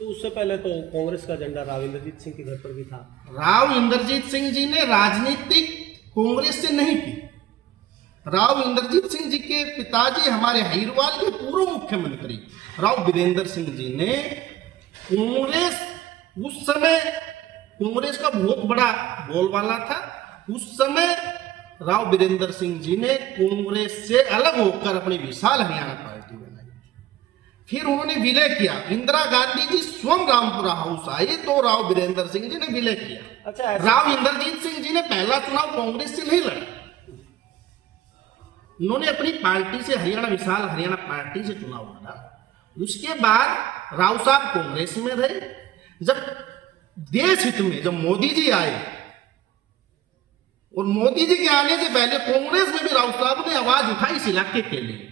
तो उससे पहले तो कांग्रेस का झंडा राव इंद्रजीत सिंह के घर पर भी था। राव इंद्रजीत सिंह जी ने राजनीतिक कांग्रेस से नहीं की। राव इंद्रजीत सिंह जी के पिताजी हमारे हरिद्वार के पूर्व मुख्यमंत्री राव वीरेंद्र सिंह जी ने कांग्रेस, उस समय कांग्रेस का बहुत बड़ा बोलबाला था। उस समय राव वीरेंद्र सिंह जी ने कांग्रेस से अलग होकर अपनी विशाल हरियाणा पार्टी बनाई। फिर उन्होंने विलय किया। इंदिरा गांधी जी स्वयं रामपुरा हाउस आए तो राव वीरेंद्र सिंह जी ने विलय किया। अच्छा, राव इंद्रजीत सिंह जी ने पहला चुनाव कांग्रेस से नहीं लड़ा। उन्होंने अपनी पार्टी से, हरियाणा विशाल हरियाणा पार्टी से चुनाव लड़ा। उसके बाद राव साहब कांग्रेस में रहे। जब देश हित में जब मोदी जी आए, और मोदी जी के आने से पहले कांग्रेस में भी राव साहब ने आवाज उठाई इस इलाके के लिए।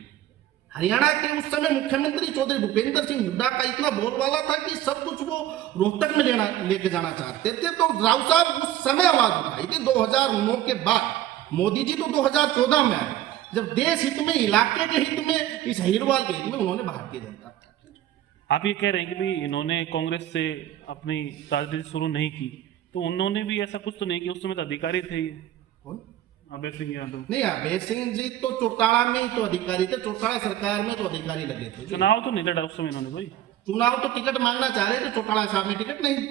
हरियाणा के उस समय मुख्यमंत्री चौधरी भूपेंद्र सिंह हुड्डा का इतना बोलबाला था कि सब कुछ वो रोहतक में लेके जाना चाहते थे, तो राव साहब उस समय आवाज उठाई थी। 2009 के बाद मोदी जी तो 2014 में आए, जब देश हित में, इलाके के हित में, इस हरिद्वार के हित में उन्होंने भारतीय जनता पार्टी। आप ये कह रहे हैं कि भाई इन्होंने कांग्रेस से अपनी राजनीति शुरू नहीं की, तो उन्होंने भी ऐसा कुछ तो नहीं किया। उस समय तो अधिकारी थे ये, कौन? अभय सिंह यादव। नहीं, अभय सिंह जी तो चौटाला में ही तो अधिकारी थे। चौटाला सरकार में तो अधिकारी लगे थे। चुनाव तो नहीं लड़ा उस समय इन्होंने भाई। चुनाव तो टिकट मांगना चाह रहे थे, चौटाला साहब ने टिकट नहीं दी।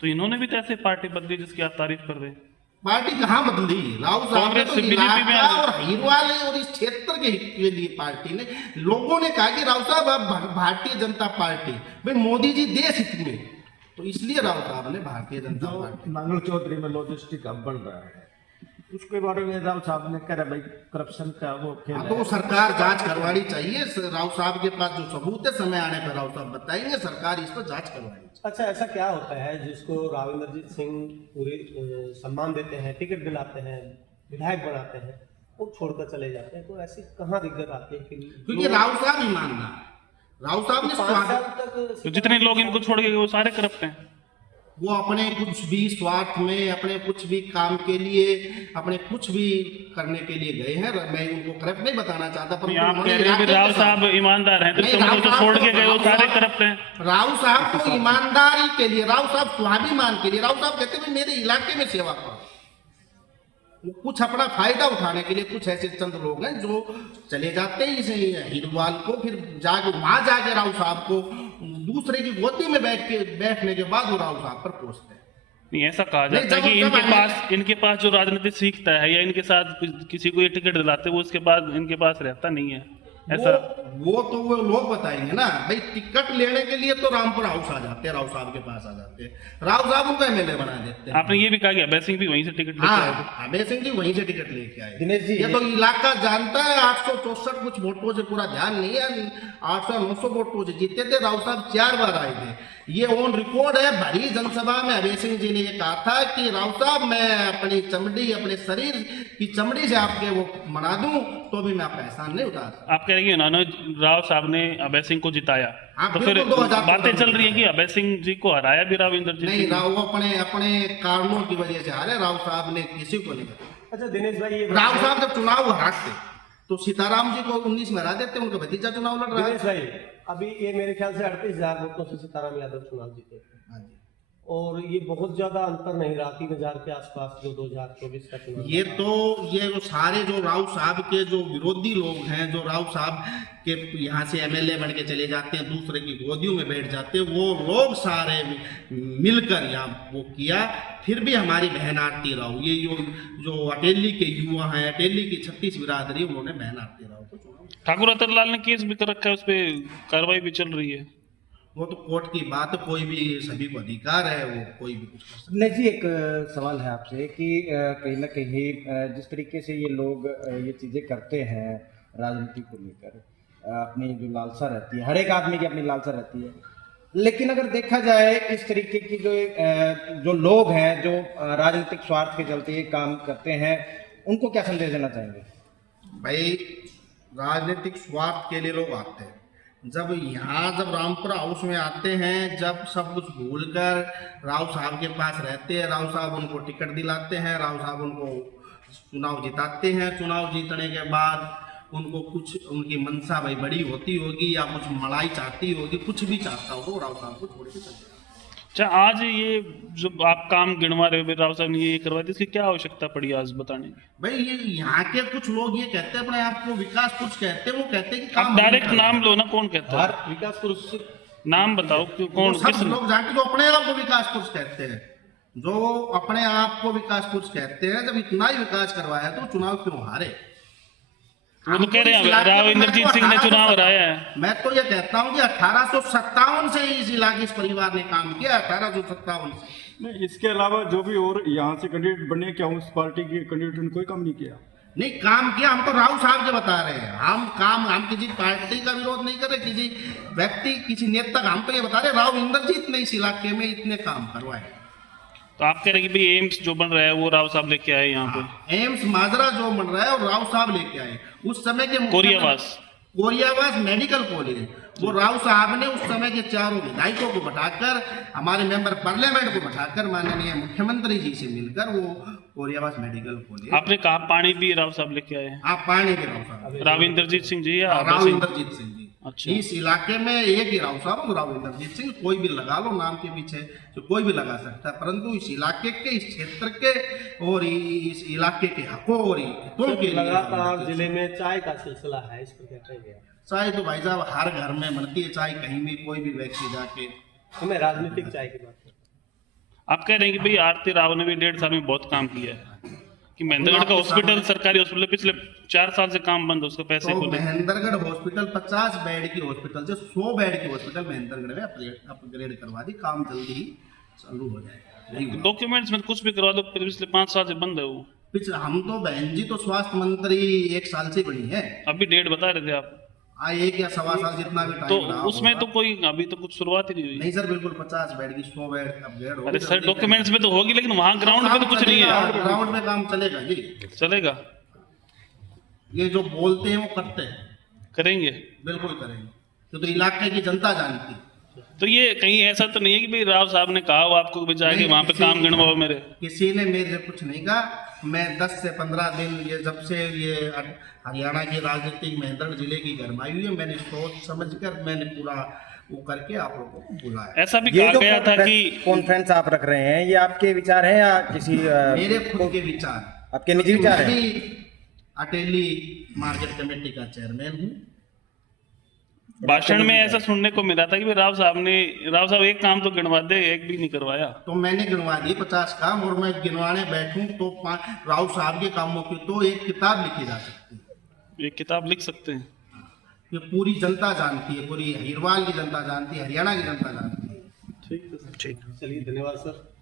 तो इन्होंने भी तो ऐसे पार्टी बदली जिसकी आप तारीफ कर रहे हैं। पार्टी कहाँ बदली? राव साहब ने कांग्रेस तो से बीजेपी में इलाका आ गए। और हरिद्वार और इस क्षेत्र के लिए पार्टी ने, लोगों ने कहा कि राव साहब आप भारतीय जनता पार्टी, भाई मोदी जी देश हित में, तो इसलिए राव साहब ने भारतीय जनता पार्टी। मंगल चौधरी में लॉजिस्टिक हब बन रहा है, उसके बारे में राव साहब ने कहा भाई करप्शन का वो खेल हाँ, है। तो वो सरकार जांच करवानी चाहिए। राव साहब के पास जो सबूत है, समय आने पर राव साहब बताएंगे, सरकार इस पर जांच करवानी चाहिए। अच्छा, ऐसा क्या होता है जिसको राव इंद्रजीत सिंह पूरे सम्मान देते हैं, टिकट दिलाते हैं, विधायक बनाते हैं, वो छोड़कर चले जाते हैं? तो ऐसी कहाँ दिक्कत आती है? क्योंकि राव साहब ईमानदार, राव साहब ने 5 साल स्वागत, तक तो जितने लोग इनको छोड़ के गए वो सारे करप्ट हैं। वो अपने कुछ भी स्वार्थ में, अपने कुछ भी काम के लिए, अपने कुछ भी करने के लिए गए हैं। मैं उनको करप्ट नहीं बताना चाहता, पर आप कह रहे हैं कि राव साहब ईमानदार हैं, तो नहीं, इसका मतलब जो राव छोड़ साहब के गए वो सारे करप्ट हैं। राव साहब तो ईमानदारी के लिए, राव साहब स्वाभिमान के लिए, राव साहब कहते हैं मेरे इलाके में सेवा करो। कुछ अपना फायदा उठाने के लिए कुछ ऐसे चंद लोग हैं जो चले जाते हैं इसे हरिद्वार को, फिर जाके वहां जाके राव साहब को दूसरे की गोदी में बैठने के बाद वो राव साहब पर पहुंचते हैं। नहीं, ऐसा कहा नहीं, जाता है कि जब इनके पास जो राजनीति सीखता है या इनके साथ किसी को ये टिकट दिलाते हैं, वो उसके बाद इनके पास रहता नहीं है ऐसा। वो तो वो लोग बताएंगे ना भाई। टिकट लेने के लिए तो रामपुर हाउस आ जाते हैं, राव साहब के पास आ जाते हैं, राव साहब उनको एमएलए बना देते हैं। आपने ये भी कहा कि अभय सिंह भी वहीं से टिकट लेके आए थे। हाँ, अभय सिंह जी वहीं से टिकट लेके आए। दिनेश जी, ये तो इलाका जानता है। 864 कुछ वोटों से, पूरा ध्यान नहीं है, 800-900 वोटों से जीते थे। राव साहब 4 बार आए थे। ये ऑन रिकॉर्ड है। भरी जनसभा में अभय सिंह जी ने ये कहा था कि राव साहब मैं अपनी चमड़ी, अपने शरीर की चमड़ी से आपके वो मना दूं तो भी मैं आपका एहसान नहीं उतार सकता। आप कह रहे हैं उन्होंने, राव साहब ने अभय सिंह को जिताया, हाँ, तो फिर बिल्कुल 2014 बातें चल रही है कि अभय सिंह जी को हराया भी राव इंद्रजीत नहीं, सिंह। राव वो अपने कारणों की वजह से हारे। राव साहब ने किसी को नहीं हराया। अच्छा दिनेश भाई, ये राव साहब जब चुनाव हारते तो सीताराम जी को 19 में हरा देते, उनका भतीजा चुनाव लड़ रहा है। दिनेश भाई, अभी ये मेरे ख्याल से 38,000 वोटों से सीताराम यादव चुनाव जीते, हाँ जी। और ये बहुत ज्यादा अंतर नहीं रहा, 3,000 के आसपास जो 2024 का चुनाव। ये जो सारे जो राव साहब के जो विरोधी लोग हैं, जो राव साहब के यहाँ से एमएलए बन के चले जाते हैं, दूसरे की गोदियों में बैठ जाते हैं, वो लोग सारे मिलकर यहाँ वो किया। फिर भी हमारी बहन आरती राव, ये जो अटेली के युवा हैं, अटेली की 36 बिरादरी, उन्होंने बहन आरती राव को चुना। ठाकुर रतनलाल ने केस भी कर रखा है, उस पर कार्रवाई भी चल रही है। वो तो कोर्ट की बात है, कोई भी, सभी को अधिकार है, वो कोई भी कुछ कर सकता है। नहीं जी, एक सवाल है आपसे कि कहीं ना कहीं जिस तरीके से ये लोग ये चीज़ें करते हैं राजनीति को लेकर, अपनी जो लालसा रहती है, हर एक आदमी की अपनी लालसा रहती है, लेकिन अगर देखा जाए इस तरीके की जो लोग हैं जो राजनीतिक स्वार्थ के चलते ये काम करते हैं, उनको क्या संदेश देना चाहेंगे? भाई, राजनीतिक स्वार्थ के लिए लोग आते हैं। जब जब रामपुरा हाउस में आते हैं, जब सब कुछ भूलकर राव साहब के पास रहते हैं, राव साहब उनको टिकट दिलाते हैं, राव साहब उनको चुनाव जिताते हैं। चुनाव जीतने के बाद उनको कुछ उनकी मनसा भाई बड़ी होती होगी या कुछ मलाई चाहती होगी, कुछ भी चाहता हो तो राव साहब को छोड़ के चले जाओ। अच्छा, आज ये जो आप काम गिनवा रहे हो राव साहब ने ये करवाया था, इसकी क्या आवश्यकता पड़ी आज बताने की? भाई ये यहाँ के कुछ लोग ये कहते हैं अपने आप को विकास पुरुष कहते हैं, वो कहते हैं कि काम आप हमने डायरेक्ट करवाया। नाम लो ना, कौन कहता है? हर विकास पुरुष नाम बताओ कि वो कौन, सब किस लोग जानते जो अपने आप को विकास पुरुष कहते हैं, जो अपने आप को विकास पुरुष कहते हैं, जब इतना ही विकास करवाया तो चुनाव क्यों हारे? वो तो कह रहे हैं राव इंद्रजीत सिंह ने चुनाव हराया है। मैं तो ये कहता हूँ कि 1857 से इस इलाके इस परिवार ने काम किया, 1857 से। नहीं, इसके अलावा जो भी और यहाँ से कैंडिडेट बने, क्या उस पार्टी के कैंडिडेट ने कोई काम नहीं किया? नहीं काम किया, हम तो राव साहब के बता रहे हैं। हम किसी पार्टी का विरोध नहीं कर रहे, किसी व्यक्ति किसी नेता का, हम तो ये बता रहे राव इंद्रजीत ने इस इलाके में इतने काम करवाए। तो आप कह रहे हैं कि भाई एम्स जो बन रहा है वो राव साहब लेके आए यहाँ पे, एम्स माजरा जो बन रहा है और राव साहब लेके आए। उस समय के कोरियावास मेडिकल कॉलेज, वो राव साहब ने उस समय के चारों विधायकों को बैठाकर, हमारे मेंबर पार्लियामेंट को बैठाकर, माननीय मुख्यमंत्री जी से मिलकर वो कोरियावास मेडिकल कॉलेज। आपने कहा पानी भी राव साहब लेके आए हैं? आप पानी के राव साहब, राव इंद्रजीत सिंह जी या राव इंद्रजीत सिंह जी। अच्छा। इस इलाके में एक ही राव साहब और राव इंद्रजीत सिंह, कोई भी लगा लो नाम के पीछे, जो कोई भी लगा सकता है, परंतु इस इलाके के, इस क्षेत्र के और इस इलाके के हकों और हितों के लिए लगातार जिले में चाय का सिलसिला है, इस पर क्या कहेंगे? चाय तो भाई साहब हर घर में बनती है चाय, कहीं भी कोई भी व्यक्ति जाके। हमें राजनीतिक चाय की बात करें। आप कह रहे हैं कि भाई आरती राव ने भी 1.5 साल में बहुत काम किया है, कि महेंद्रगढ़ का हॉस्पिटल, सरकारी हॉस्पिटल पिछले 4 साल से काम बंद है, उसके पैसे तो को लेकर। महेंद्रगढ़ हॉस्पिटल 50 बेड की हॉस्पिटल से 100 बेड की हॉस्पिटल महेंद्रगढ़ में अपग्रेड करवा दी, काम जल्दी ही चालू हो जाएगा। नहीं हुआ। डॉक्यूमेंट्स में कुछ भी करवा दो, पिछले 5 साल से बंद है वो। पिछले हम तो बहन जी तो स्वास्थ्य मंत्री 1 साल से बनी है, अभी डेट बता रहे थे आप, 1 या सवा साल जितना भी तो टाइम रहा उसमें होगा। तो कोई अभी तो कुछ शुरुआत ही नहीं हुई। नहीं सर, बिल्कुल 50 बेड की 100 बेड अपग्रेड हो। अरे सर, डॉक्यूमेंट्स में तो होगी, लेकिन वहाँ ग्राउंड पे तो कुछ नहीं है। ग्राउंड में काम चलेगा जी, चलेगा, ये जो बोलते हैं वो करते हैं, करेंगे। बिल्कुल करेंगे, तो इलाके की जनता जानती है। तो ये कहीं ऐसा तो नहीं है कि भाई राव साहब ने कहा हो आपको कि जाके नहीं, वहाँ पे किसी- काम गिनवाओ मेरे? किसी ने मेरे से कुछ नहीं कहा। मैं 10 से 15 दिन ये जब से ये हरियाणा की राजनीति महेंद्रगढ़ जिले की गरमाई हुई है, मैंने सोच समझ कर मैंने पूरा वो करके आप लोगों को बुलाया। ऐसा भी ये कहा जो गया था कि कॉन्फ्रेंस आप रख रहे हैं, ये आपके विचार हैं या किसी मेरे खुद के विचार, आपके निजी विचार हैं? मैं भी अटेली मार्केट कमेटी का चेयरमैन हूँ। भाषण में ऐसा सुनने को मिला था कि भाई राव साहब एक काम तो गिनवा दे, एक भी नहीं करवाया। तो मैंने गिनवा दिए 50 काम, और मैं गिनवाने बैठूं तो राव साहब के कामों की तो एक किताब लिखी जा सकती है। एक किताब लिख सकते हैं। ये पूरी जनता जानती है, पूरी हिरवाल की जनता जानती है, हरियाणा की जनता जानती है। ठीक है सर। चलिए, धन्यवाद सर।